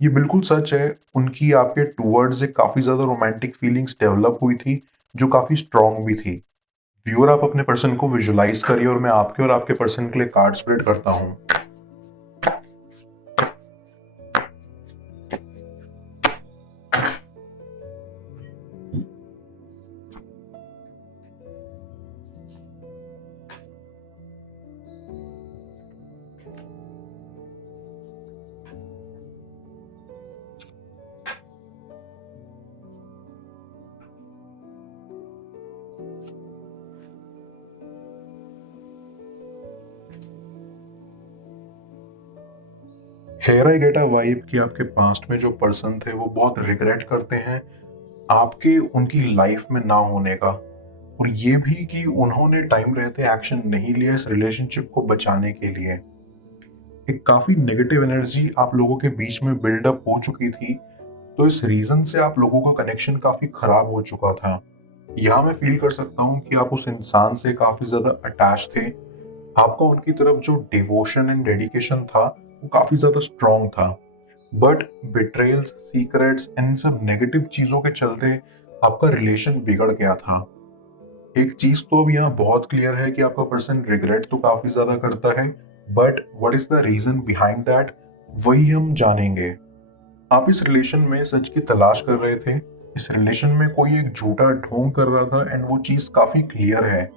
ये बिल्कुल सच है, उनकी आपके टुवर्ड्स एक काफ़ी ज़्यादा रोमांटिक फीलिंग्स डेवलप हुई थी, जो काफ़ी स्ट्रॉन्ग भी थी। व्यूअर आप अपने पर्सन को विजुअलाइज़ करिए और मैं आपके और आपके पर्सन के लिए कार्ड स्प्रेड करता हूँ। Here I get a vibe कि आपके पास्ट में जो पर्सन थे वो बहुत रिग्रेट करते हैं आपके उनकी लाइफ में ना होने का, और ये भी कि उन्होंने टाइम रहते एक्शन नहीं लिया इस रिलेशनशिप को बचाने के लिए। एक काफ़ी नेगेटिव एनर्जी आप लोगों के बीच में बिल्डअप हो चुकी थी, तो इस रीज़न से आप लोगों का कनेक्शन काफ़ी खराब हो चुका था। यहाँ मैं फील कर सकता हूँ कि आप उस इंसान से काफ़ी ज़्यादा अटैच थे। आपका उनकी तरफ जो डिवोशन एंड डेडिकेशन था वो काफ़ी ज़्यादा स्ट्रॉन्ग था। बट बिट्रेल्स, सीक्रेट्स, इन सब नेगेटिव चीज़ों के चलते आपका रिलेशन बिगड़ गया था। एक चीज़ तो अब यहाँ बहुत क्लियर है कि आपका पर्सन रिग्रेट तो काफ़ी ज़्यादा करता है, but what is the reason behind that, वही हम जानेंगे। आप इस रिलेशन में सच की तलाश कर रहे थे। इस रिलेशन में कोई एक झूठा ढोंग कर रहा था एंड वो चीज़ काफ़ी क्लियर है।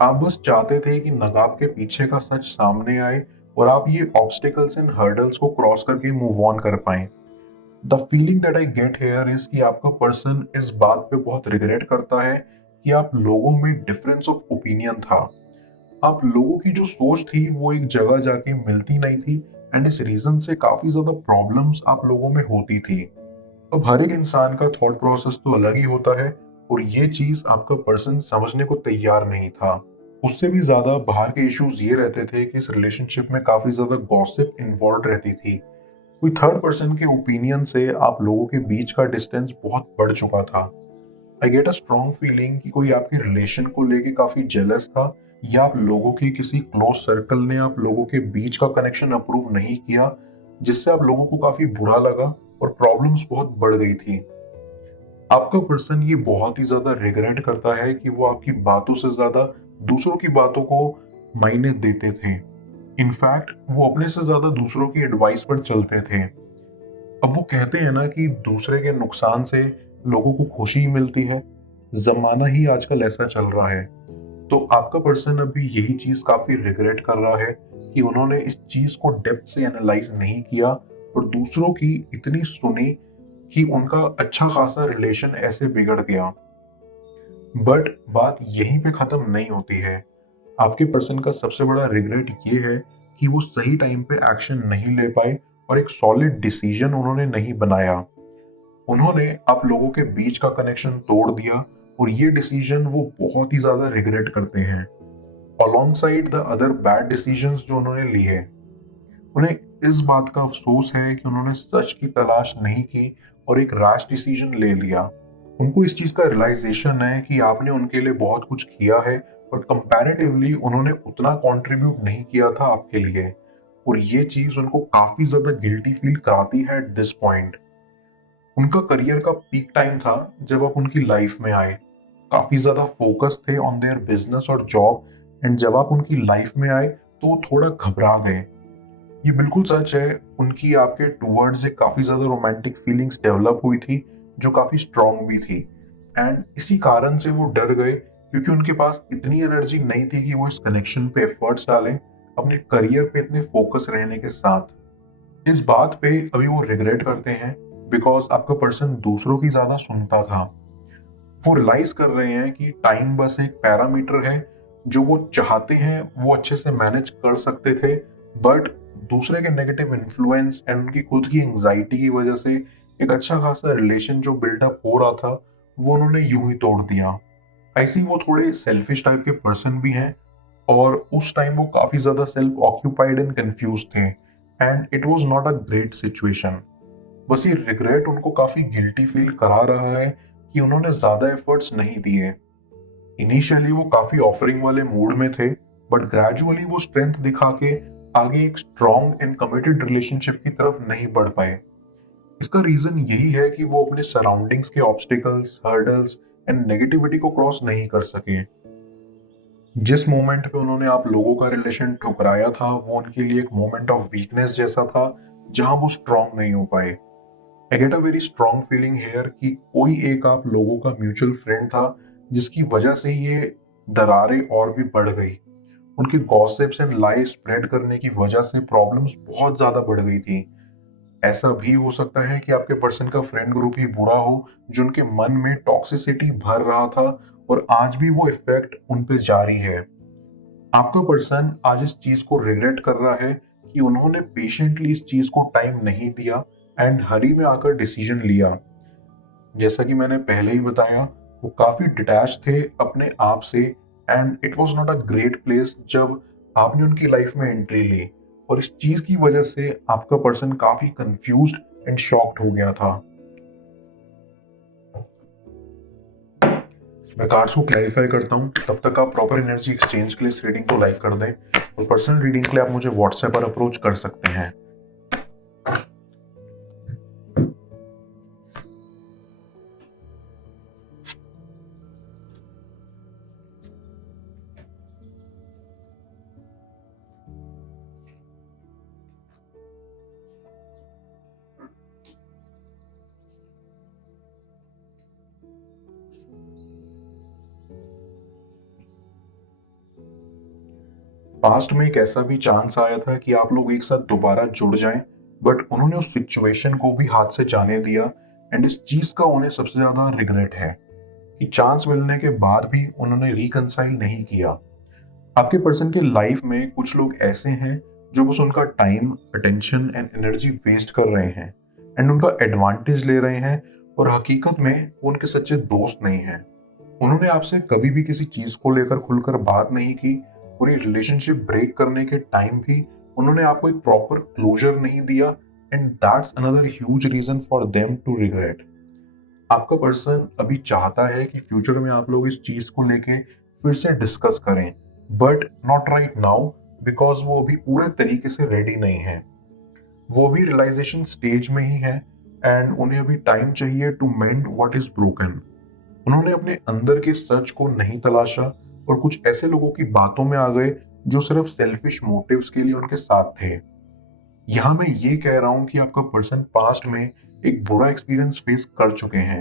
आप बस चाहते थे कि नकाब के पीछे का सच सामने आए और आप ये ऑब्स्टिकल्स एंड हर्डल्स को क्रॉस करके मूव ऑन कर पाएं। The feeling that I get here is कि आपका पर्सन इस बात पे बहुत रिग्रेट करता है कि आप लोगों में डिफरेंस ऑफ ओपिनियन था। आप लोगों की जो सोच थी वो एक जगह जाके मिलती नहीं थी, एंड इस रीजन से काफी ज्यादा प्रॉब्लम्स आप लोगों में होती थी। अब हर एक इंसान का थॉट प्रोसेस तो अलग ही होता है, और ये चीज आपका पर्सन समझने को तैयार नहीं था। उससे भी ज्यादा बाहर के इश्यूज ये रहते थे कि इस रिलेशनशिप में काफी ज्यादा गॉसिप इन्वॉल्व रहती थी। कोई थर्ड पर्सन के ओपिनियन से आप लोगों के बीच का डिस्टेंस बहुत बढ़ चुका था। आई गेट अ स्ट्रॉन्ग फीलिंग कि कोई आपके रिलेशन को लेके काफी जेलस था, या आप लोगों के किसी क्लोज सर्कल ने आप लोगों के बीच का कनेक्शन अप्रूव नहीं किया, जिससे आप लोगों को काफी बुरा लगा और प्रॉब्लम्स बहुत बढ़ गई थी। आपका पर्सन ये बहुत ही ज्यादा रिग्रेट करता है कि वो आपकी बातों से ज्यादा दूसरों की बातों को मायने देते थे। इनफैक्ट वो अपने से ज्यादा दूसरों की एडवाइस पर चलते थे। अब वो कहते हैं ना कि दूसरे के नुकसान से लोगों को खुशी मिलती है। जमाना ही आजकल ऐसा चल रहा है। तो आपका पर्सन अभी यही चीज काफी रिग्रेट कर रहा है कि उन्होंने इस चीज को डेप्थ से एनालाइज नहीं किया और दूसरों की इतनी सुनी कि उनका अच्छा खासा रिलेशन ऐसे बिगड़ गया। बट बात यहीं पे खत्म नहीं होती है। आपके पर्सन का सबसे बड़ा रिग्रेट ये है कि वो सही टाइम पे एक्शन नहीं ले पाए और एक सॉलिड डिसीजन उन्होंने नहीं बनाया। उन्होंने आप लोगों के बीच का कनेक्शन तोड़ दिया, और ये डिसीजन वो बहुत ही ज्यादा रिग्रेट करते हैं alongside the other bad decisions जो उन्होंने लिए। उन्हें इस बात का अफसोस है कि उन्होंने सच की तलाश नहीं की और एक रैश डिसीजन ले लिया। उनको इस चीज का रियलाइजेशन है कि आपने उनके लिए बहुत कुछ किया है, और कंपैरेटिवली उन्होंने उतना कंट्रीब्यूट नहीं किया था आपके लिए, और ये चीज उनको काफी ज्यादा गिल्टी फील कराती है एट दिस पॉइंट। उनका करियर का पीक टाइम था जब आप उनकी लाइफ में आए। काफी ज्यादा फोकस थे ऑन देयर बिजनेस और जॉब, एंड जब आप उनकी लाइफ में आए तो वो थोड़ा घबरा गए। ये बिल्कुल सच है, उनकी आपके टुवर्ड्स एक काफी ज्यादा रोमांटिक फीलिंग्स डेवलप हुई थी, जो काफी स्ट्रांग भी थी। एंड इसी कारण से वो डर गए, क्योंकि उनके पास इतनी एनर्जी नहीं थी कि वो इस कनेक्शन पे एफर्ट्स डालें अपने करियर पे इतने फोकस रहने के साथ। इस बात पे अभी वो रिग्रेट करते हैं, बिकॉज आपका पर्सन दूसरों की ज्यादा सुनता था। वो रियलाइज कर रहे हैं कि टाइम बस एक पैरामीटर है, जो वो चाहते हैं वो अच्छे से मैनेज कर सकते थे, बट दूसरे के नेगेटिव इन्फ्लुएंस एंड उनकी खुद की एंजाइटी की वजह से एक अच्छा खासा रिलेशन जो बिल्डअप हो रहा था वो उन्होंने यूं ही तोड़ दिया। ऐसे ही वो थोड़े सेल्फिश टाइप के पर्सन भी हैं, और उस टाइम वो काफी ज्यादा सेल्फ ऑक्यूपाइड एंड कंफ्यूज थे, and it was not a great situation. बस ये रिग्रेट उनको काफी गिल्टी फील करा रहा है कि उन्होंने ज्यादा एफर्ट्स नहीं दिए। इनिशियली वो काफी ऑफरिंग वाले मूड में थे, बट ग्रेजुअली वो स्ट्रेंथ दिखा के आगे एक स्ट्रॉन्ग एंड कमिटेड रिलेशनशिप की तरफ नहीं बढ़ पाए। इसका रीजन यही है कि वो अपने सराउंडिंग्स के ऑब्स्टिकल्स, हर्डल्स एंड नेगेटिविटी को क्रॉस नहीं कर सके। जिस मोमेंट पे उन्होंने आप लोगों का रिलेशन ठुकराया था, वो उनके लिए एक मोमेंट ऑफ वीकनेस जैसा था, जहां वो स्ट्रांग नहीं हो पाए। I get a very strong feeling here कि कोई एक आप लोगों का म्यूचुअल फ्रेंड था, जिसकी वजह से ये दरारें और भी बढ़ गई। उनके गॉसिप्स एंड लाई स्प्रेड करने की वजह से प्रॉब्लम्स बहुत ज्यादा बढ़ गई थी। ऐसा भी हो सकता है कि आपके पर्सन का फ्रेंड ग्रुप ही बुरा हो, जो उनके मन में टॉक्सिसिटी भर रहा था, और आज भी वो इफेक्ट उन पे जारी है। आपका पर्सन आज इस चीज को रिग्रेट कर रहा है कि उन्होंने पेशेंटली इस चीज को टाइम नहीं दिया एंड हरी में आकर डिसीजन लिया। जैसा कि मैंने पहले ही बताया, वो काफी डिटैच थे अपने आप से, and it was not a great place जब आपने उनकी लाइफ में एंट्री ली। और इस चीज की वजह से आपका पर्सन काफी कंफ्यूज्ड एंड शॉक्ड हो गया था। मैं कार्ड्स को क्लैरिफाई करता हूँ, तब तक आप प्रॉपर एनर्जी एक्सचेंज के लिए इस रीडिंग को लाइक कर दें, और पर्सनल रीडिंग के लिए आप मुझे व्हाट्सएप पर अप्रोच कर सकते हैं। पास्ट में एक ऐसा भी चांस आया था कि आप लोग एक साथ दोबारा जुड़ जाएं, बट उन्होंने उस सिचुएशन को भी हाथ से जाने दिया, एंड इस चीज का उन्हें सबसे ज्यादा रिग्रेट है कि चांस मिलने के बाद भी उन्होंने रिकंसाइल नहीं किया। आपके पर्सन के लाइफ में कुछ लोग ऐसे हैं जो बस उनका time, attention and energy waste कर रहे हैं एंड उनका एडवांटेज ले रहे हैं, और हकीकत में वो उनके सच्चे दोस्त नहीं हैं। उन्होंने आपसे कभी भी किसी चीज को लेकर खुलकर बात नहीं की। पूरी रिलेशनशिप ब्रेक करने के टाइम भी उन्होंने आपको एक प्रॉपर क्लोजर नहीं दिया, and that's another huge reason for them to regret. आपका पर्सन अभी चाहता है कि फ्यूचर में आप लोग इस चीज को लेके फिर से डिस्कस करें, but not right now, because वो अभी पूरे तरीके से रेडी नहीं है। वो भी रियलाइजेशन स्टेज में ही है, एंड उन्हें अभी टाइम चाहिए to mend what is broken. उन्होंने अपने अंदर के सच को नहीं तलाशा, और कुछ ऐसे लोगों की बातों में आ गए जो सिर्फ सेल्फिश मोटिव्स के लिए उनके साथ थे। यहां मैं ये कह रहा हूं कि आपका पर्सन पास्ट में एक बुरा एक्सपीरियंस फेस कर चुके हैं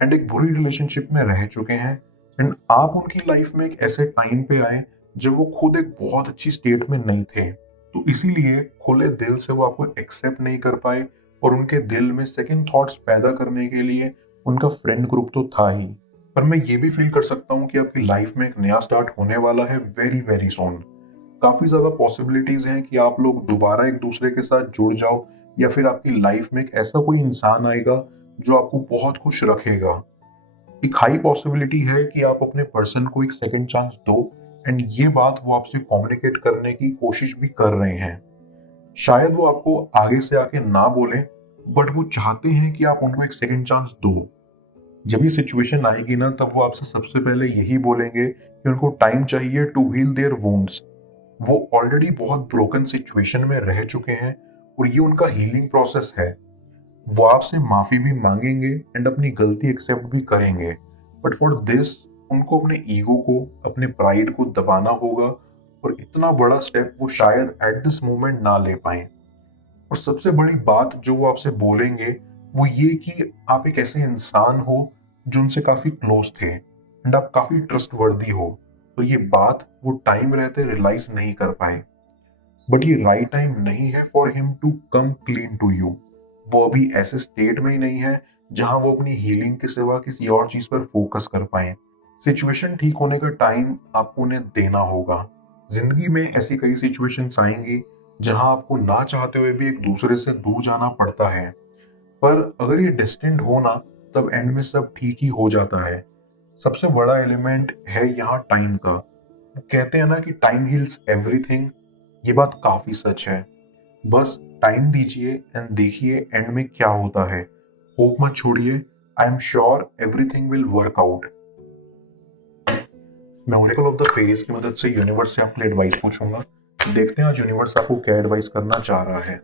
एंड एक बुरी रिलेशनशिप में रह चुके हैं, एंड आप उनकी लाइफ में एक ऐसे टाइम पे आए जब वो खुद एक बहुत अच्छी स्टेट में नहीं थे। तो इसीलिए खुले दिल से वो आपको एक्सेप्ट नहीं कर पाए, और उनके दिल में सेकंड थॉट्स पैदा करने के लिए उनका फ्रेंड ग्रुप तो था ही। पर मैं ये भी फील कर सकता हूँ कि आपकी लाइफ में एक नया स्टार्ट होने वाला है वेरी वेरी सोन। काफी ज्यादा पॉसिबिलिटीज हैं कि आप लोग दोबारा एक दूसरे के साथ जुड़ जाओ, या फिर आपकी लाइफ में एक ऐसा कोई इंसान आएगा जो आपको बहुत खुश रखेगा। एक हाई पॉसिबिलिटी है कि आप अपने पर्सन को एक सेकंड चांस दो, एंड ये बात वो आपसे कम्युनिकेट करने की कोशिश भी कर रहे हैं। शायद वो आपको आगे से आके ना बोले, बट वो चाहते हैं कि आप उनको एक सेकंड चांस दो। जब ये सिचुएशन आएगी ना, तब वो आपसे सबसे पहले यही बोलेंगे कि उनको टाइम चाहिए टू हील देयर वुंड्स। वो ऑलरेडी बहुत ब्रोकन सिचुएशन में रह चुके हैं, और ये उनका हीलिंग प्रोसेस है। वो आपसे माफी भी मांगेंगे एंड अपनी गलती एक्सेप्ट भी करेंगे, बट फॉर दिस उनको अपने ईगो को, अपने प्राइड को दबाना होगा, और इतना बड़ा स्टेप वो शायद एट दिस मोमेंट ना ले पाए। और सबसे बड़ी बात जो वो आपसे बोलेंगे वो ये कि आप एक ऐसे इंसान हो जो उनसे काफी क्लोज थे, एंड आप काफी ट्रस्टवर्दी हो। तो ये बात वो टाइम रहते रियलाइज नहीं कर पाए, बट ये राइट टाइम नहीं है for him to come clean to you. वो अभी ऐसे स्टेट में ही नहीं है जहां वो अपनी हीलिंग के सिवा किसी और चीज पर फोकस कर पाए। सिचुएशन ठीक होने का टाइम आपको उन्हें देना होगा। जिंदगी में ऐसी कई सिचुएशंस आएंगी जहां आपको ना चाहते हुए भी एक दूसरे से दूर जाना पड़ता है, पर अगर ये डिस्टेंट हो ना, तब एंड में सब ठीक ही हो जाता है। सबसे बड़ा एलिमेंट है यहाँ टाइम का। वो कहते हैं ना कि टाइम हील्स एवरीथिंग। ये बात काफी सच है। बस टाइम दीजिए एंड देखिए एंड में क्या होता है। होप मत छोड़िए। I am sure everything will work out. मैं ओरेकल ऑफ द फेरीज की मदद से यूनिवर्स से आपके लिए एडवाइस पूछूंगा। देखते हैं आज यूनिवर्स आपको क्या एडवाइस करना चाह रहा है।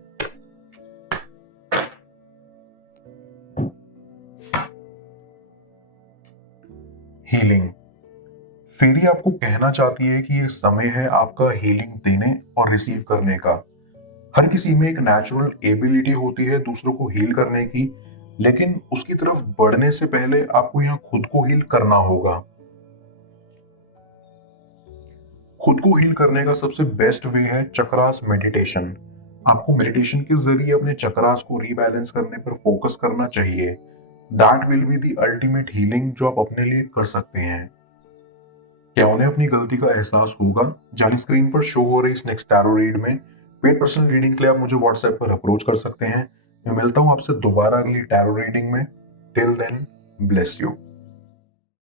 हीलिंग। फेरी आपको कहना चाहती है कि ये समय है आपका हीलिंग देने और रिसीव करने का। हर किसी में एक नेचुरल एबिलिटी होती है दूसरों को हील करने की, लेकिन उसकी तरफ बढ़ने से पहले आपको यहाँ खुद को हील करना होगा। खुद को हील करने का सबसे बेस्ट वे है चक्रास मेडिटेशन। आपको मेडिटेशन के जरिए अपने चक्रास को रीबैलेंस करने पर फोकस करना चाहिए। That will be the ultimate healing जो आप अपने लिए कर सकते हैं। क्या उन्हें अपनी गलती का एहसास होगा? जाली स्क्रीन पर शो हो रही इस नेक्स्ट टैरो रीड में पेड पर्सनल रीडिंग के लिए आप मुझे व्हाट्सएप पर अप्रोच कर सकते हैं। मैं मिलता हूं आपसे दोबारा अगली टैरो रीडिंग में। Till then, bless you.